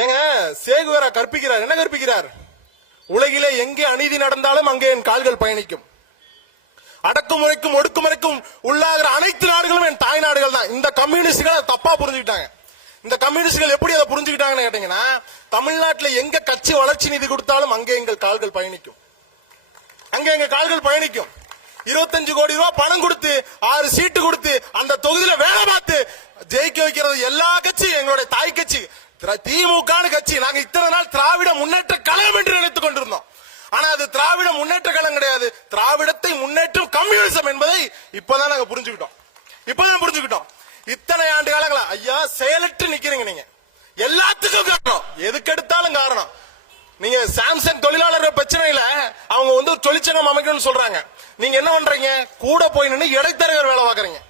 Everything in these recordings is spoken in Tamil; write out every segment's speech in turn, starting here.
ஏங்க சேகுவேரா கற்பிக்கிறார், என்ன கற்பிக்கிறார்? உலகிலே எங்கே அநீதி நடந்தாலும் அங்கே என் கால்கள் பயணிக்கும். அடக்குமுறைக்கும் ஒடுக்குமுறைக்கும் உள்ளாகிற அனைத்து நாடுகளும் என் தாய் நாடுகள் தான். இந்த கம்யூனிஸ்டுகள் தப்பா புரிஞ்சுக்கிட்டாங்க. இந்த கம்யூனிஸ்டுகள் எப்படி அதை புரிஞ்சுக்கிட்டாங்கன்னு கேட்டீங்கன்னா, தமிழ்நாட்டில் எங்க கட்சி வளர்ச்சி நிதி கொடுத்தாலும் அங்கே எங்கள் கால்கள் பயணிக்கும், அங்கே எங்க கால்கள் பயணிக்கும். 25 கோடி ரூபாய் பணம் கொடுத்து 6 சீட்டு கொடுத்து அந்த தொகுதியில வேலை பார்த்து ஜெயிக்க வைக்கிறது எல்லா கட்சியும் எங்களுடைய தாய் கட்சி திமுக கட்சி. நாங்க இத்தனை நாள் திராவிட முன்னேற்ற கழகம் என்று நினைத்துக் கொண்டிருந்தோம். ஆனா அது திராவிட முன்னேற்ற கழகம் கிடையாது, திராவிடத்தை முன்னேற்றும் கம்யூனிசம் என்பதை இப்பதான் நாங்க புரிஞ்சுக்கிட்டோம். இத்தனை ஆண்டு காலங்களா ஐயா செயலற்று நிக்கிறீங்க. நீங்க எல்லாத்துக்கும் காரணம், எதுக்கு எடுத்தாலும் காரணம். நீங்க சாம்சங் தொழிலாளர்கள் பிரச்சனையில அவங்க தொழிற்சங்கம் அமைக்கணும்னு சொல்றாங்க. நீங்க என்ன பண்றீங்க? கூட போய் நின்று இடைத்தரகர் வேலை பார்க்கறீங்க.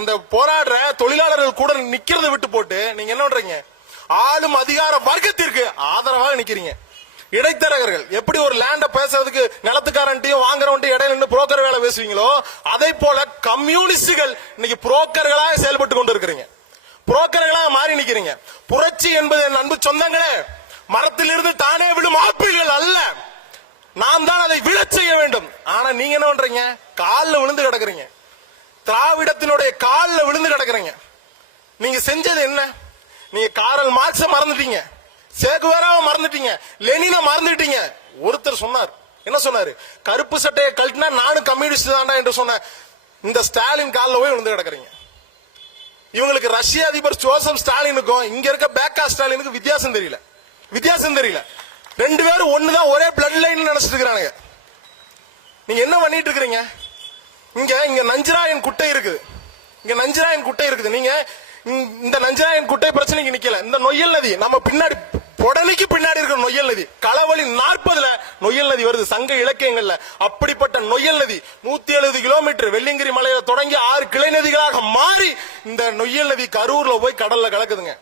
அந்த போராடுற தொழிலாளர்கள் கூட நிக்கிறத விட்டு போட்டு நீங்க என்ன பண்றீங்க? ஆளும் அதிகார வர்க்கத்திற்கு ஆதரவாக நிக்கிறீங்க. இடைத்தரகர்கள் எப்படி ஒரு லேண்ட பேசுறதுக்கு நிலத்துக்காரன்ட்டையும் வாங்குறவன்ட்டையும் இடையில நின்று புரோக்கர் வேலை பேசுவீங்களோ, அதே போல கம்யூனிஸ்டுகள் இன்னைக்கு புரோக்கர்களாக செயல்பட்டு கொண்டு இருக்கிறீங்க, புரோக்கர்களாக மாறி நிக்கிறீங்க. புரட்சி என்பது என் அன்பு சொந்தங்களே மரத்தில் இருந்து தானே விடும் ஆப்பிள்கள் அல்ல, நாம் தான் அதை விழச் செய்ய வேண்டும். ஆனா நீங்க என்ன பண்றீங்க? காலில் விழுந்து கிடக்குறீங்க, திராவிடத்தினுடைய காலில் விழுந்து கிடக்குறீங்க. நீங்க செஞ்சது என்ன? நீங்க காரல் மார்க்ஸ மறந்துட்டீங்க, சேகுவேராவை மறந்துட்டீங்க, லெனினை மறந்துட்டீங்க. ஒருத்தர் சொன்னார், என்ன சொன்னாரு? கருப்பு சட்டையை கழட்டினா நானும் கம்யூனிஸ்ட் தான்டா என்று சொன்ன இந்த ஸ்டாலின் காலில் போய் விழுந்து கிடக்குறீங்க. இவங்களுக்கு ரஷ்ய அதிபர் ஜோசப் ஸ்டாலினுக்கும் இங்க இருக்க பேக்கா ஸ்டாலினுக்கு வித்தியாசம் தெரியல. ரெண்டு பேரும் ஒண்ணுதான், ஒரே பிளட் லைன் நினைச்சிட்டு இருக்கிறாங்க. நீங்க என்ன பண்ணிட்டு இருக்கிறீங்க? இங்க நஞ்சிராயன் குட்டை இருக்குது. நீங்க இந்த நஞ்சிராயன் குட்டை பிரச்சனைக்கு நிக்கல. இந்த நொய்யல் நதி நம்ம பின்னாடி பொடலிக்கு பின்னாடி இருக்கிற நொய்யல் நதி, களவழி 40 நொய்யல் நதி வருது சங்க இலக்கியங்கள்ல. அப்படிப்பட்ட நொய்யல் நதி 170 கிலோமீட்டர் வெள்ளியங்கிரி மலையில தொடங்கி 6 கிளை நதிகளாக மாறி இந்த நொய்யல் நதி கரூர்ல போய் கடல்ல கலக்குதுங்க.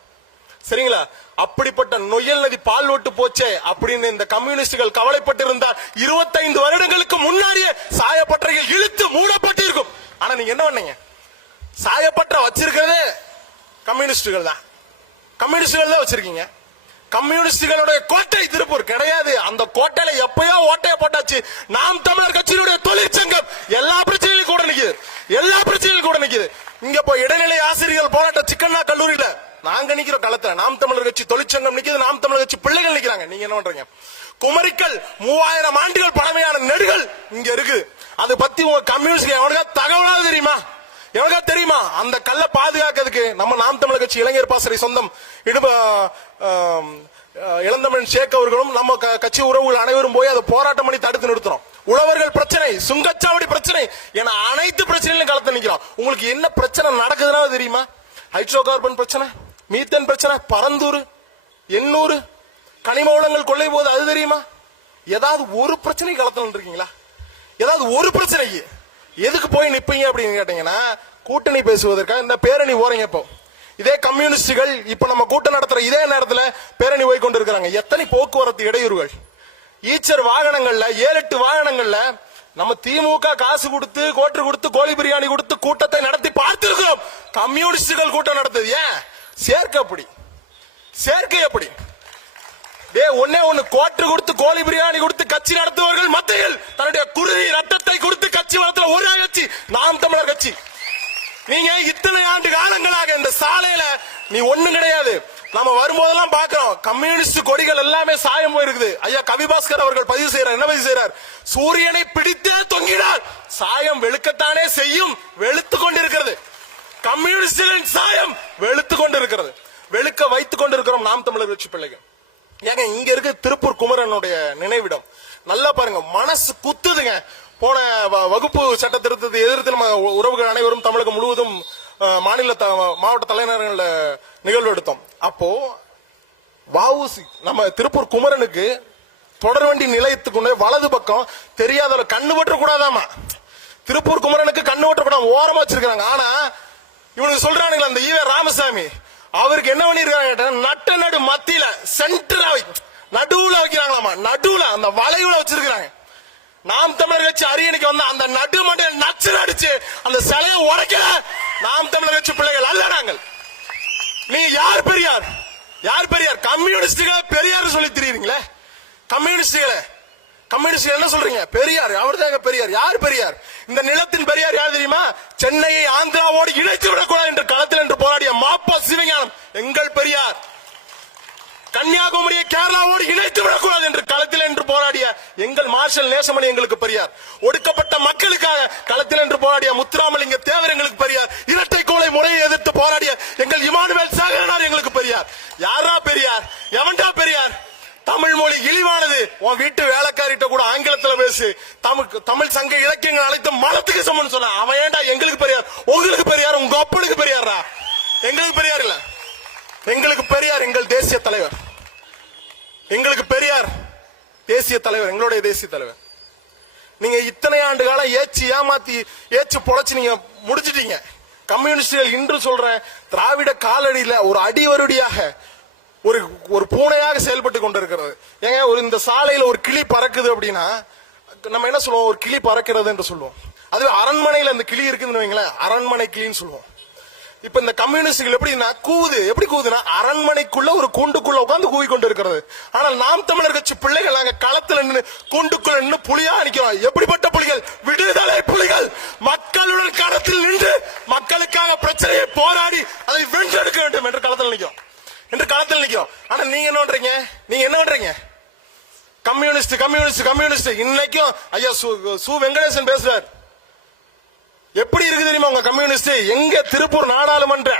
சரிங்களா? அப்படிப்பட்ட நொய்யல் நதி பால் ஓட்டு போச்சே அப்படின்னு இந்த கம்யூனிஸ்டுகள் கவலைப்பட்டு இருந்தால் 25 வருடங்களுக்கு முன்னாடியே சாயப்பட்டறைகள் இழுத்து மூடப்பட்டிருக்கும். ஆனா நீங்க என்ன பண்ணீங்க? சாயப்பற்ற வச்சிருக்கிறதே கம்யூனிஸ்டுகள் தான் வச்சிருக்கீங்க. கம்யூனிஸ்டுகளுடைய கோட்டை திருப்பூர் கிடையாது. அந்த கோட்டையில எப்பயோ ஓட்டைய போட்டாச்சு. நாம் தமிழர் கட்சியினுடைய தொழிற்சங்கம் எல்லா பிரச்சனையும் கூட நிக்குது. இங்க போய் இடைநிலை ஆசிரியர்கள் போராட்ட சிக்கண்ணா கல்லூரியில நாங்க நிக்கிறோம் களத்துல. நாம் தமிழர் கட்சி தொழிற்சங்கம் நிக்குது, நாம் தமிழர் கட்சி பிள்ளைகள் நிக்கிறாங்க. நீங்க என்ன பண்றீங்க? குமரிக்கல் 3000 ஆண்டுகள் பழமையான நெடுகள் இங்க இருக்கு. அதை பத்தி உங்க கம்யூனிஸ்ட் எவனுக்கா தகவலாவது தெரியுமா? அந்த கல்லை பாதுகாக்கிறதுக்கு நம்ம நாம் தமிழர் கட்சி இளைஞர் பாசறை சொந்தம் இளந்தமிழன் ஷேக் அவர்களும் நம்ம கட்சி உறவுகள் அனைவரும் போய் அதை போராட்டம் பண்ணி தடுத்து நிறுத்துறோம். உழவர்கள் பிரச்சனை, சுங்கச்சாவடி பிரச்சனை என அனைத்து பிரச்சனையிலும் களத்தில் நிக்கிறோம். உங்களுக்கு என்ன பிரச்சனை நடக்குதுன்னா தெரியுமா? ஹைட்ரோ கார்பன் பிரச்சனை, மீத்தன் பிரச்சனை, பரந்தூர், எண்ணூர், கனிம வளங்கள் கொள்ளை போது அது தெரியுமா? ஏதாவது ஒரு பிரச்சனை களத்தில் இருக்கீங்களா? ஏதாவது ஒரு பிரச்சனைக்கு எதுக்கு போய் நிப்பீங்க அப்படின்னு கேட்டீங்கன்னா, கூட்டணி பேசுவதற்காக இந்த பேரணி ஓரங்க. இப்போ இதே கம்யூனிஸ்டுகள் இப்ப நம்ம கூட்டம் நடத்துற இதே நேரத்துல பேரணி போய் கொண்டு இருக்கிறாங்க. எத்தனை போக்குவரத்து இடையூறுகள்! ஈச்சர் வாகனங்கள்ல 7-8 வாகனங்கள்ல நம்ம திமுக காசு கொடுத்து கோட்டர் கொடுத்து கோழி பிரியாணி கொடுத்து கூட்டத்தை நடத்தி பார்த்திருக்கிறோம். கம்யூனிஸ்டுகள் கூட்டம் நடத்தது ஏன்? சேர்க்கை எப்படி? ஒன்னு கோட்டர் கொடுத்து கோழி பிரியாணி கொடுத்து கட்சி நடத்துவர்கள் மத்தியில் தன்னுடைய குருதி ரத்தத்தை கொடுத்து கட்சி வளர்த்துல ஒரே கட்சி நாம் தமிழர் கட்சி. நீங்க இத்தனை ஆண்டு காலங்களாக இந்த சாலையில நீ ஒண்ணும் கிடையாது. நம்ம வரும்போதெல்லாம் பாக்குறோம் கம்யூனிஸ்ட் கொடிகள் எல்லாமே சாயம் போயிருக்குது. ஐயா கவிபாஸ்கர் அவர்கள் பதிவு செய்யறார், சூரியனை பிடித்தே தொங்கினால் சாயம் வெளுக்கத்தானே செய்யும், வெளுத்து கொண்டிருக்கிறது. கம்யூனிஸ்டுகளின் சாயம் வெளுத்து கொண்டிருக்கிறது, வெளுக்க வைத்துக் கொண்டிருக்கிறோம் நாம் தமிழர் கட்சி பிள்ளைகள். ஏங்க இங்க இருக்க திருப்பூர் குமரனுடைய நினைவிடம் நல்லா பாருங்க, மனசு குத்துதுங்க. போன வகுப்பு சட்ட திருத்தத்தை எதிர்த்து நம்ம உறவுகள் அனைவரும் தமிழகம் முழுவதும் மாநில மாவட்ட தலைநகரங்கள்ல நிகழ்வு எடுத்தோம். அப்போ வஉசி நம்ம திருப்பூர் குமரனுக்கு தொடர்வண்டி நிலையத்துக்கு வலது பக்கம் தெரியாத கண்ணு வற்ற கூடாதாமா. திருப்பூர் குமரனுக்கு கண்ணு வற்ற கூடாது ஓரமா வச்சிருக்காங்க. ஆனா இவனுக்கு சொல்றானுங்களா அந்த ஈவே ராமசாமி அவருக்கு என்ன பண்ணிருக்காங்க? நட்ட நடு மத்தியில சென்டரா நடுவுல வைக்கிறாங்களாமா. நடுவுல அந்த வளைவுல வச்சிருக்காங்க. நாம் தமிழர் கட்சி அரியணைக்கு வந்த அந்த நடு மண்டையை நச்சு அடிச்சு அந்த சிலையை உடைக்கல நாம் தமிழர் கட்சி பிள்ளைகள் அல்ல நாங்கள். நீ யார் பெரியார்? யார் பெரியார்? கம்யூனிஸ்டுகளை பெரியார் சொல்லி திரியுறீங்களே. கம்யூனிஸ்ட் என்ன சொல்றீங்க? பெரியார் அவர்தான் பெரியார். யார் பெரியார்? இந்த நிலத்தின் பெரியார் யார் தெரியுமா? சென்னையை ஆந்திராவோடு இணைத்து விடக்கூடாது என்று களத்தில் என்று போராடிய மாப்பா சிவஞானம் எங்கள் பெரியார். கன்னியாகுமரியை கேரளாவோடு இணைத்து விடக்கூடாது என்று களத்தில் என்று போராடிய எங்கள் மார்ஷல் நேசமணி எங்களுக்கு பெரியார். ஒடுக்கப்பட்ட மக்களுக்காக களத்தில் என்று போராடிய முத்துராமலிங்க தேவர் எங்களுக்கு பெரியார். இரட்டை கோலை முறையை எதிர்த்து போராடிய எங்கள் இமானுவேல் சாகரனார் எங்களுக்கு பெரியார். யாரா பெரியார்? எவன்டா பெரியார்? தமிழ் மொழி இழிவானது. உன் வீட்டு வேலைக்காரிட்ட கூட ஆங்கிலத்துல பேசு. தமிழ் சங்க இலக்கியங்கள் அனைத்து மலத்துக்கு சமன் சொன்ன அவன் ஏன்டா எங்களுக்கு பெரியார்? உங்களுக்கு பெரியார்? உங்க அப்பனுக்கு பெரியாரா? எங்களுக்கு பெரியார் இல்ல. எங்களுக்கு பெரியார் எங்கள் தேசிய தலைவர். எங்களுக்கு பெரியார் தேசிய தலைவர், எங்களுடைய தேசிய தலைவர். நீங்க இத்தனை ஆண்டு காலம் ஏச்சு பொழைச்சு நீங்க முடிச்சிட்டீங்க. கம்யூனிஸ்டுகள் இன்று சொல்றேன், திராவிட காலடியில ஒரு அடிவருடியாக ஒரு பூனையாக செயல்பட்டு கொண்டிருக்கிறது. ஏங்க, இந்த சாலையில ஒரு கிளி பறக்குது அப்படின்னா நம்ம என்ன சொல்லுவோம்? ஒரு கிளி பறக்கிறது என்று சொல்லுவோம். அது அரண்மனையில அந்த கிளி இருக்குதுன்னு வைங்களேன், அரண்மனை கிளின்னு சொல்லுவோம். இப்ப இந்த கம்யூனிஸ்டுகள் எப்படின்னா கூவுது. எப்படி கூவுதுன்னா அரண்மனைக்குள்ள ஒரு கூண்டுக்குள்ள உட்கார்ந்து கூவி கொண்டு இருக்கிறது. ஆனால் நாம் தமிழர் கட்சி பிள்ளைகள் நாங்க களத்துல நின்று கூண்டுக்குள்ள நின்று புலியா நிக்கிறோம். எப்படிப்பட்ட புலிகள்? விடுதலை புலிகள். மக்களுடன் களத்தில் நின்று மக்களுக்காக பிரச்சனையை போராடி அதை வென்றெடுக்க வேண்டும் என்று களத்தில் நிற்கும். ஆனா நீங்க என்ன பண்றீங்க? கம்யூனிஸ்ட் இன்னைக்கும் ஐயா சு வெங்கடேசன் பேசுறார். எப்படி இருக்கு தெரியுமா உங்க கம்யூனிஸ்ட்? எங்க திருப்பூர் நாடாளுமன்ற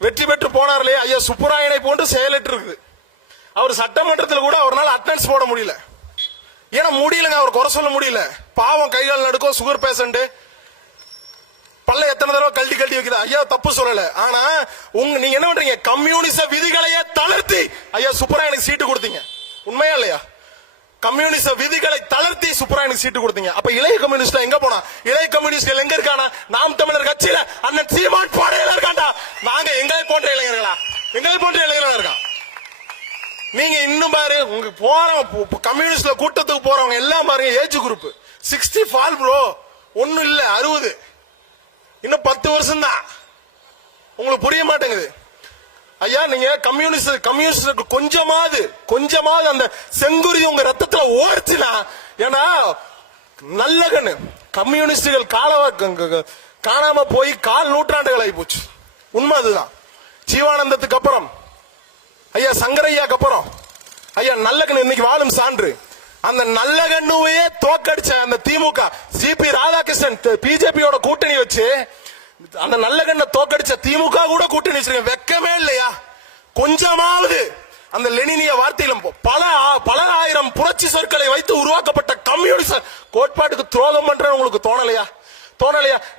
வெற்றி பெற்று போனார்களே ஐயா சுப்புராயனை போன்று செயலற்று இருக்குது. அவர் சட்டமன்றத்தில் கூட அவரால் அட்டெண்டன்ஸ் போட முடியல. ஏன்னா முடியலங்க, அவர் குறை சொல்ல முடியல. பாவம், கைகால் நடுக்கும், சுகர் பேஷண்ட், பல்ல எத்தனை தடவை கழட்டி வைக்குது. ஐயா தப்பு சொல்லல. ஆனா நீங்க என்ன பண்றீங்க? கம்யூனிச விதிகளையே தளர்த்தி ஐயா சுப்புராயனுக்கு சீட்டு கொடுத்தீங்க. உண்மையா இல்லையா? கம்யூனிச விதிகளை தளர்த்தி சுப்புராயனுக்கு சீட்டு கொடுத்தீங்க. அப்ப இளைய கம்யூனிஸ்ட் எங்க போனா? இளைய கம்யூனிஸ்ட்கள் எங்க இருக்கானா? நாம் தமிழர் கட்சியில அண்ணன் சீமான் பாடையில இருக்காண்டா. நாங்க எங்களை போன்ற இளைஞர்களா? இருக்கான். நீங்க இன்னும் பாரு, உங்க போற கம்யூனிஸ்ட்ல கூட்டத்துக்கு போறவங்க எல்லாம் பாருங்க ஏஜ் குரூப் 65 ப்ரோ. ஒன்னும் இல்ல 60. இன்னும் 10 வருஷம் தான். உங்களுக்கு புரிய மாட்டேங்குது. ஐயா, நீங்க கம்யூனிஸ்ட் கொஞ்சமாவது அந்த செங்குருதி உங்க ரத்தத்துல ஓடுச்சுனா, ஏன்னா நல்ல கண்ணு கம்யூனிஸ்டுகள் காணாம போய் 4 நூற்றாண்டுகள் ஆகி போச்சு. உண்மை அதுதான். ஜீவானந்தத்துக்கு அப்புறம் ஐயா சங்கரையாக்கு அப்புறம் ஐயா நல்லகண்ணு இன்னைக்கு வாழும் சான்று. அந்த நல்லகண்ணுவையே தோக்கடிச்ச அந்த திமுக ஜிபி ராதாகிருஷ்ணன் பிஜேபியோட கூட்டணி வச்சு அந்த நல்லகண்ண தோக்கடிச்ச திமுக கூட கூட்டணி வச்சிருக்க வெக்கமே இல்லையா? கொஞ்சமாவது அந்த லெனினிய வார்த்தையிலும் பல ஆயிரம் புரட்சி சொற்களை வைத்து உருவாக்கப்பட்ட கம்யூனிஸ்ட் கோட்பாட்டுக்கு துரோகம் பண்ற உங்களுக்கு தோணலையா?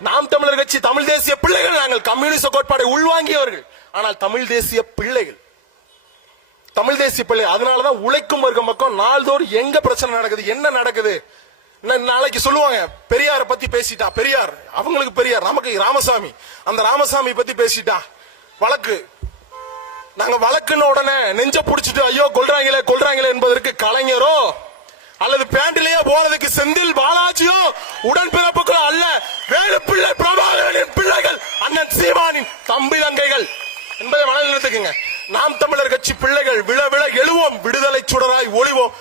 நாம் தமிழர் கட்சி தமிழ் தேசிய பிள்ளைகள். நாங்கள் கம்யூனிஸ்ட் கோட்பாடை உள்வாங்கியவர்கள். ஆனால் தமிழ் தேசிய பிள்ளைகள். அதனாலதான் உழைக்கும் வர்க்க மக்கள் நாள்தோறும் எங்க பிரச்சனை நடக்குது, என்ன நடக்குது, நாளைக்கு சொல்லுவாங்க பெரியார பத்தி பேசிட்டா. பெரியார் அவங்களுக்கு பெரியார், நமக்கு ராமசாமி. அந்த ராமசாமி பத்தி பேசிட்டா வழக்கு. நாங்க வழக்குன்னு உடனே நெஞ்ச புடிச்சிட்டு ஐயோ கொல்றாங்களே என்பதற்கு கலைஞரோ அல்லது பேண்டிலேயே போனதுக்கு செந்தில் பாலாஜியோ உடன்பிறப்புகளோ அல்ல, வேலுப்பிள்ளை பிரபாகரனின் பிள்ளைகள், அண்ணன் சீமானின் தம்பி தங்கைகள் என்பதை மனதில் எடுத்துக்கங்க. நாம் தமிழர் கட்சி பிள்ளைகள் விழ எழுவோம், விடுதலை சுடராய் ஒளிவோம்.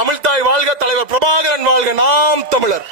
தமிழ் தாய் வாழ்க, தலைவர் பிரபாகரன் வாழ்க, நாம் தமிழர்.